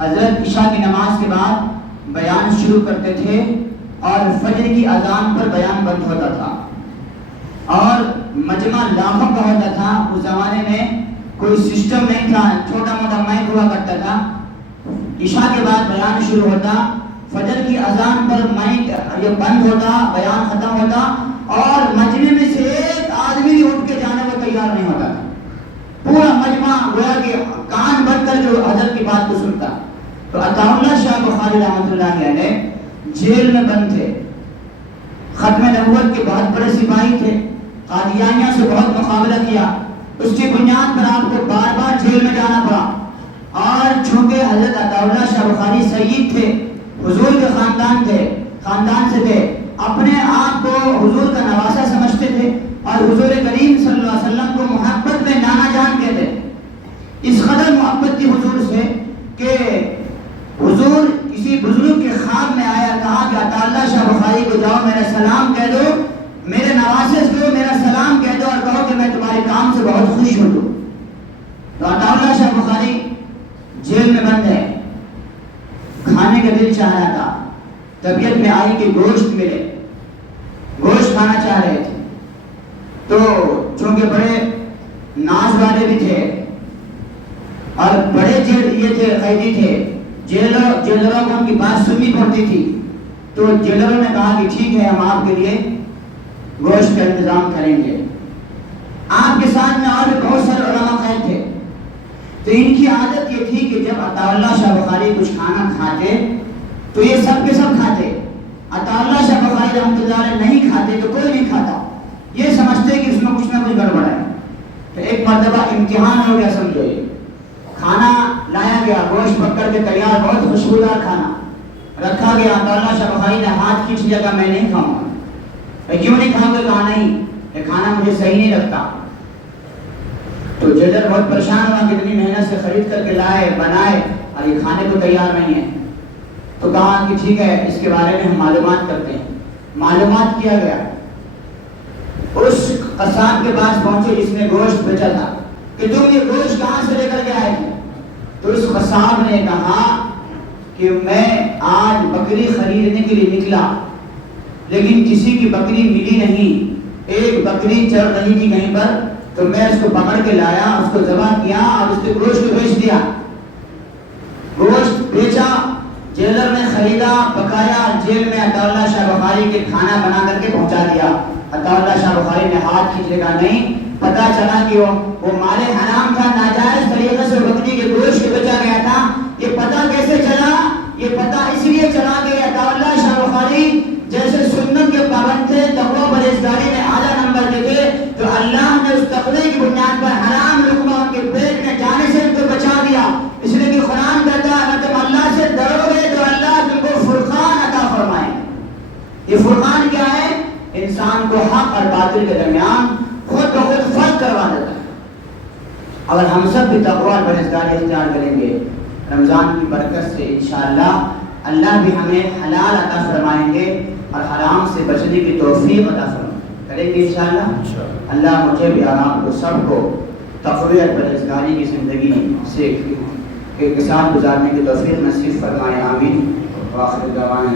حضرت عشاء کی نماز کے بعد بیان شروع کرتے تھے اور فجر کی اذان پر بیان بند ہوتا تھا اور مجمع لاکھوں کا ہوتا تھا. اس زمانے میں کوئی سسٹم نہیں تھا, چھوٹا موٹا مائک ہوا کرتا تھا. عشاء کے بعد بیان شروع ہوتا, فجر کی اذان پر مائک یہ بند ہوتا, بیان ختم ہوتا اور مجمع میں سے ایک آدمی بھی اٹھ کے جانے کو تیار نہیں ہوتا تھا. پورا مجمع گویا کہ کان بند کر جو حضرت کی بات کو سنتا. تو عطا اللہ شاہ بخاری رحمۃ اللہ علیہ جیل میں بند تھے, ختم نبوت کے بہت بڑے سپاہی تھے, قادیانیہ سے بہت مقابلہ کیا, اس کی بنیاد پر آپ کو بار بار جیل میں جانا پڑا. اور چونکہ حضرت عطا اللہ شاہ بخاری سید تھے, حضور کے خاندان سے تھے, اپنے آپ کو حضور کا نواسا سمجھتے تھے اور حضور کریم صلی اللہ علیہ وسلم کو محبت میں نانا جان کہتے. اس قدر محبت تھی حضور سے کہ حضور کسی بزرگ کے خواب میں آیا, کہا کہ عطا اللہ شاہ بخاری کو جاؤ میرا سلام کہہ دو, میرے نواسے کو میرا سلام کہہ دو اور کہو کہ میں تمہارے کام سے بہت خوش ہوں. تو عطا اللہ شاہ بخاری جیل میں بند ہے, کھانے کا دل چاہ رہا تھا, طبیعت میں آئی کہ گوشت ملے, گوشت کھانا چاہ رہے تھے. تو چونکہ بڑے ناز والے بھی تھے اور بڑے یہ تھے, قیدی تھے, جیلروں کو ان کی بات سننی پڑتی تھی. تو جیلروں نے کہا کہ ٹھیک ہے, ہم آپ کے لیے گوشت کا انتظام کریں گے. آپ کے ساتھ میں اور بھی بہت سارے علماء قید تھے. تو ان کی عادت یہ تھی کہ جب عطا اللہ شاہ بخاری کچھ کھانا کھاتے تو یہ سب کے سب کھاتے. عطا اللہ شاہ بخاری رحمۃ اللہ علیہ نہیں کھاتے تو کوئی نہیں کھاتا, یہ سمجھتے کہ اس میں کچھ نہ کچھ گڑبڑ ہے. تو ایک مرتبہ امتحان ہو گیا, سمجھو, یہ کھانا لایا گیا, گوشت پک کر کے تیار, بہت خوشبودار کھانا رکھا گیا. عطا اللہ شاہ بخاری نے ہاتھ کھینچ لیا, کہ میں نہیں کھاؤں گا. کیوں نہیں کھاؤں گے؟ کہا نہیں, یہ کھانا مجھے صحیح نہیں لگتا. تو جیلر بہت پریشان ہوا کہ اتنی محنت سے خرید کر کے لائے, بنائے اور یہ کھانے کو تیار نہیں ہے. تو کہا کہ ٹھیک ہے, اس کے بارے میں ہم معلومات کرتے ہیں. معلومات کیا گیا, اس قصاب کے پاس پہنچے جس نے گوشت بیچا تھا, کہ تم یہ گوشت کہاں سے لے کر کے آئے تھے؟ تو اس قصاب نے کہا کہ میں آج بکری خریدنے کے لیے نکلا, لیکن کسی کی بکری ملی نہیں. ایک بکری چل رہی تھی کہیں پر, تو میں اس کو پکڑ کے لایا, اس کو ذبح کیا اور اس کے گوشت کو بیچ دیا. گوشت بیچا, جیلر نے خریدا, پکایا, جیل میں عطا اللہ شاہ بخاری کے کھانا بنا کر کے پہنچا دیا. عطا اللہ شاہ بخاری نے ہاتھ کھینچے گا نہیں, پتا چلا کہ وہ مال حرام تھا, ناجائز طریقے سے بکری کے گوشت کو بیچا گیا تھا. یہ پتا کیسے چلا؟ یہ پتا اس لیے چلا کہ عطا اللہ شاہ بخاری جیسے سنت کے پابند تھے, تقویٰ پرہیزگاری میں اعلیٰ نمبر دے تھے, تو اللہ نے اس تقوی کی بنیاد پر حرام لقمہ ان کے پیٹ میں جانے سے ان کو بچا دیا. اس لیے کہ قرآن کہتا ہے اگر تم اللہ سے ڈرو گے تو اللہ تم کو فرقان عطا فرمائے. یہ فرقان کیا ہے؟ انسان کو حق اور باطل کے درمیان خود بخود فرق کروا دیتا ہے. اگر ہم سب بھی تقویٰ اور پرہیزگاری اختیار کریں گے, رمضان کی برکت سے انشاءاللہ اللہ بھی ہمیں حلال عطا فرمائیں گے اور حرام سے بچنے کی توفیق عطا کریں گے انشاءاللہ. اللہ مجھے بھی اور آپ کو سب کو تقوی اور پرہیزگاری کی زندگی سے کے ساتھ گزارنے کی توفیق نصیب فرمائے. آمین. وآخر دعوانا